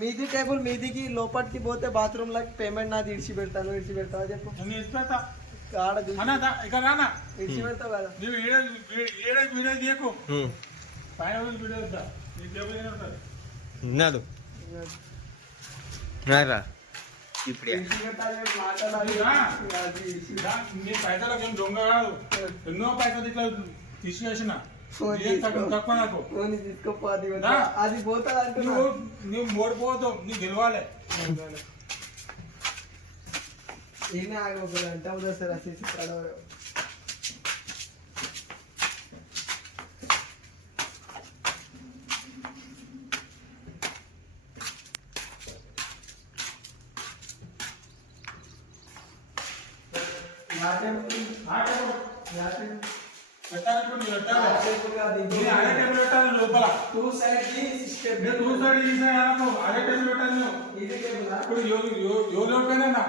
మీది టేబుల్ మీదికి లోపలికి పోతే బాత్రూమ్ లకి పేమెంట్ నాది ఇడిచి పెడతాను చెప్పు ఇడిచి పెడతావు కదా ఇప్పుడు పైసలకి దొంగ కాదు ఎన్నో పైసలు ఇట్లా తీసివేసిన తక్కువ నాకు తీసుకోపోది అది పోతా నువ్వు ఓడిపోతావు నీకు గెలవాలి ఏమే ఆగోకూడదు అంటే అవుతా సార్ అసలు లోపల టూ సైడ్ ఇప్పుడు ఎవరిపోయినా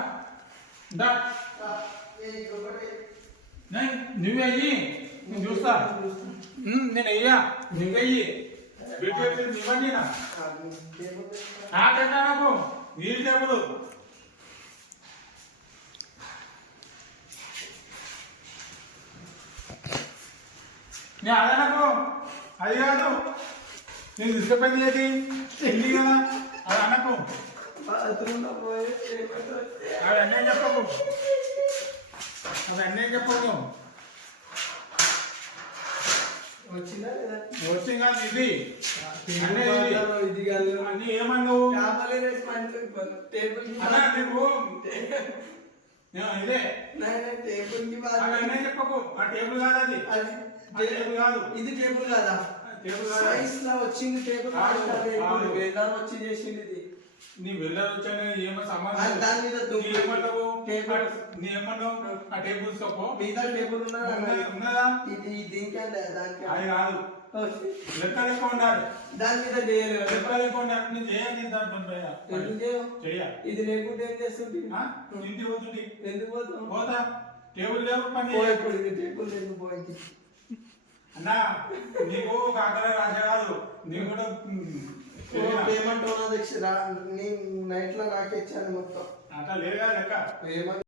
నువ్వే అయ్యి నేను చూస్తా నేను అయ్యా నువ్వయ్యి ఇవ్వండి నాకు నీళ్ళు టేబుల్ నేను అదే నాకు అది కాదు నేను తీసుకుపోయింది ఏది చెల్లి కదా అది అనకు అది అన్నీ చెప్పకు అది అన్నీ చెప్పకు వచ్చింది కాదు ఇది అన్నీ ఏమన్నావు అలా నీకు ఇదే అన్నీ చెప్పకు ఆ టేబుల్ కాదు అది టేబుల్ కాదు ఇది టేబుల్ కాదా సైజ్ లా వచ్చింది టేబుల్ వచ్చి చేసింది ఇది నీ వెళ్ళాలి వచ్చాను ఏమో సమాధానం దాని మీద ఏమంటావు నీ ఏమన్నావు ఆ టేబుల్ సొప్పు మీద టేబుల్ ఉన్నదా ఇది దీనికి దానికి అది కాదు లెక్కలు ఎక్కువ ఉండాలి దాని మీద చేయలేదు లెక్కలు ఎక్కువ ఉండాలి నేను చేయాలి దాంట్లో చెయ్యాలి ఇది లేకుంటే ఏం చేస్తుంది ఇంటి పోతుంది ఎందుకు పోతాం పోతా టేబుల్ లేవు పని ఇప్పుడు ఇది టేబుల్ ఎందుకు పోయింది అన్నా నీకు ఒక అక్కడ రాజా కాదు నీకు కూడా పేమెంట్ ఉన్నది నైట్ లో నాకే ఇచ్చాను మొత్తం అట్లా లేదా లెక్క